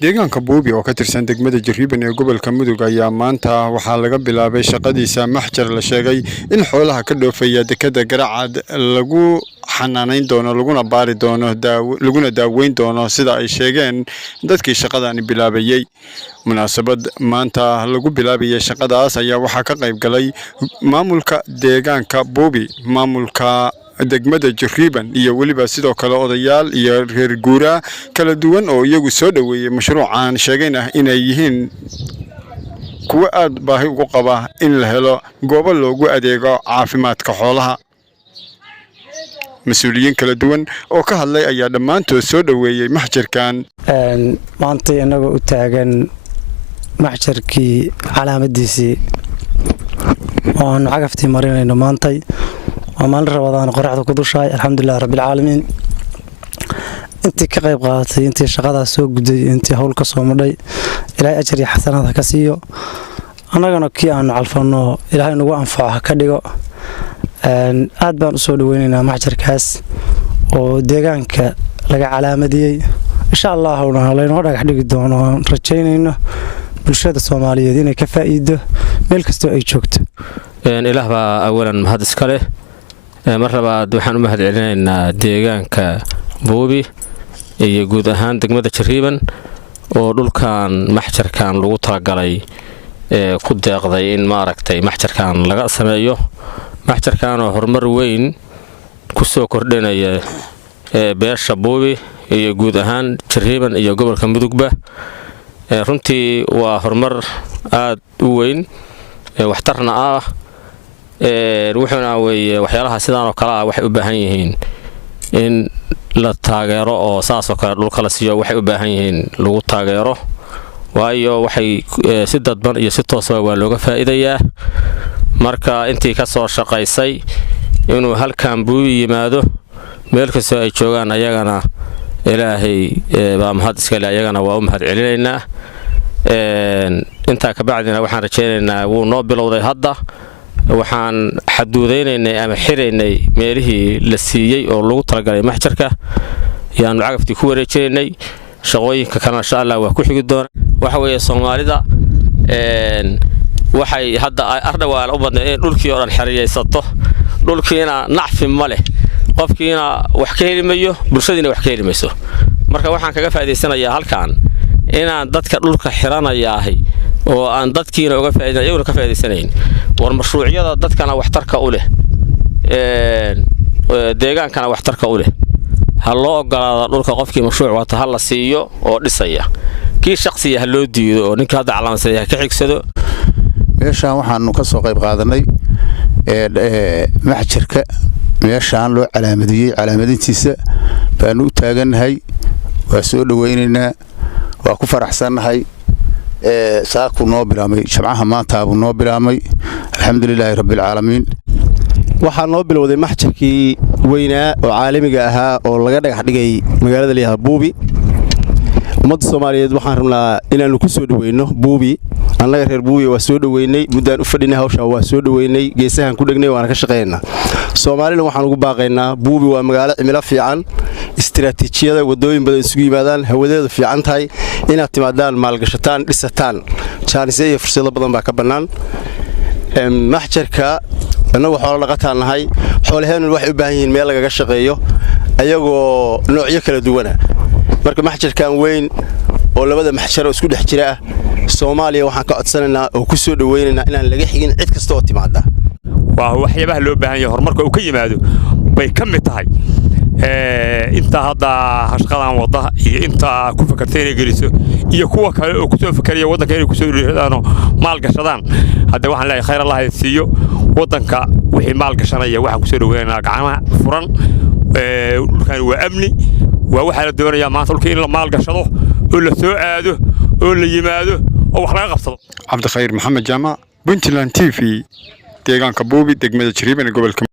deegaanka Buubi oo ka tirsan degmada Jariban ee gobolka Mudug ayaa maanta waxaa laga bilaabay shaqadiisa maxjar la sheegay in xoolaha ka dhoofaya dekada Garacad lagu xanaaneyn doono laguna baari doono laguna daaweyn doono sida ay sheegeen dadkii shaqadan bilaabayay munaasabad maanta lagu bilaabay shaqadaas ayaa waxaa ka qayb galay maamulka deegaanka Buubi maamulka degmada Jariban iyo waliba sidoo kale odayaal iyo reer guura kala duwan oo iyagu soo dhaweeyay mashruucan sheegayna inay yihiin kuwa aad baahi ugu qaba in la helo goobo loogu adeego caafimaadka xoolaha mas'uuliyiin kala duwan oo ka hadlay ayaa dhamaantood soo dhaweeyay maxjarkan maanta inaga u taagan maxjarkii calaamadiisii oo aan cagaftii marinayno maantay ومان رمضان قرعة كدوشاي الحمد لله رب العالمين انت كقيب قاتي انت شغاده سوق دي انت هول كسو مدي الى اجر حسنات كسيو anagana kii aan calfano ilaahay nagu anfaco ka dhigo aad baan u soo dhaweynaa maxjarkaas oo deegaanka laga calaamadiyay insha Allah waxaan leeyahay dhagax dhigi doono rajaynayno bulshada Soomaaliyeed inay ka faa'iido meel kasta ay joogto ilaah baa awalan mahad iska leh marlabaad waxaan u mahad celinaynaa deegaanka Buubi iyo guud ahaan degmada Jariban oo dhulkan maxjarkan lagu talagalay ku deeqday in maaragtay maxjarkan laga sameeyo maxjarkan oo horumar weyn ku soo kordhinaya beesha Buubi iyo guud ahaan Jariban iyo gobolka Mudugba runtii waa horumar aad u weyn waxtarna ah wuxuuna weeye waxyaalaha sidaan oo kala ah waxay u baahan yihiin in la taageero oo saas oo kale dhulka la siiyo waxay u baahan yihiin lagu taageero waayo waxay si dadban iyo si toos ah waa looga faa'iideeyaa marka intii ka soo shaqaysay inuu halkan Buubi yimaado meel kasta ay joogaan ayagana ilaahay baa mahad iska leh ayagana waa u mahad celinaynaa inta ka bacdina waxaan rajaynaynaa wuu noo bilowday hadda waxaan xaduudeynaynay ama xiraynay meelihii la siiyay oo lagu talagalay maxjarka yaan cagaftii ku wareejinay shaqooyinka kana insha Allah waa ku xigi doona waxa weeye Soomaalida waxay hadda ardhawaal u badnay in dhulkii oo dhan xariyaysato dhulkiina nacfi ma leh qofkiina wax ka helimayo bulshadiina wax ka helimayso marka waxaan kaga faa'iideysanayaa halkan inaan dadka dhulka xiranayaahay oo aan dadkiina uga faa'iideeyay ka faa'iideysanayn war mashruucyada dadkana waxtarka u leh deegaankana waxtarka u leh hal loo ogolaado dhulka qofkii mashruuc wata hal la siiyo oo dhisaya kii shakhsiga hal loo diido oo ninka hadda calaamadsan ka xigsado meeshaan waxaanu ka soo qayb qaadanay maxjarka meeshaan loo calaamadiyay calaamadintiisa baan u taaganahay waa soo dhaweynaynaa waa ku faraxsanahay saaku noo bilaamay jamcaha maanta abu noo bilaamay alxamdulilaahi rabbil caalamiin waxaa noo bilowday maxjarkii weynaa oo caalamiga ahaa oo laga dhagax dhigay magaalada leeyahay Buubi ummadda Soomaaliyeed waxaan rabnaa inaanu ku soo dhaweyno Buubi annaga reer Buubi waa soo dhaweynay muddaan u fadhinay hawsha waa soo dhaweynay geesahan ku dhagnay waana ka shaqeynaa Soomaalina waxaan ugu baaqaynaa Buubi waa magaalo cimilo fiican istiraatiijiyada wadooyin badan isugu yimaadaan hawadeedu fiican tahay inaad timaadaan maalgashataan dhisataan jaanisyo iyo fursado badan baa ka bannaan maxjarka annagu xoolo dhaqataan nahay xoolaheenu waxay u baahan yihiin meel lagaga shaqeeyo ayagoo noocyo kala duwan marka maxjarkan weyn oo labada maxjar oo isku dhex jira Soomaaliya waxaan ka codsanaynaa oo ku soo dhaweynaynaa inaan laga xigin cid kasta oo timaada waa waxyaabaha loo baahan yahay horumarka uu ka yimaado bay ka mid tahay inta hadda shaqadan wada iyo inta ku fakartay inay geliso iyo kuwa kale oo ku soo fakaraya wadanka inay ku soo dhiiradaano maal gashadaan hadda waxaan leeyahay khayr Allah siiyo wadanka wixii maal gashanaya waxaan ku soo dhaweynaynaa gacmaha furan dhulkan waa amni waa waxa la doonayaa maanta dhulka in la maal gashado oo la soo aado oo la yimaado oo wax laga qabsado Cabdi Khayr Maxamed Jaamac Puntland TV deegaanka Buubi degmada Jariban gobolka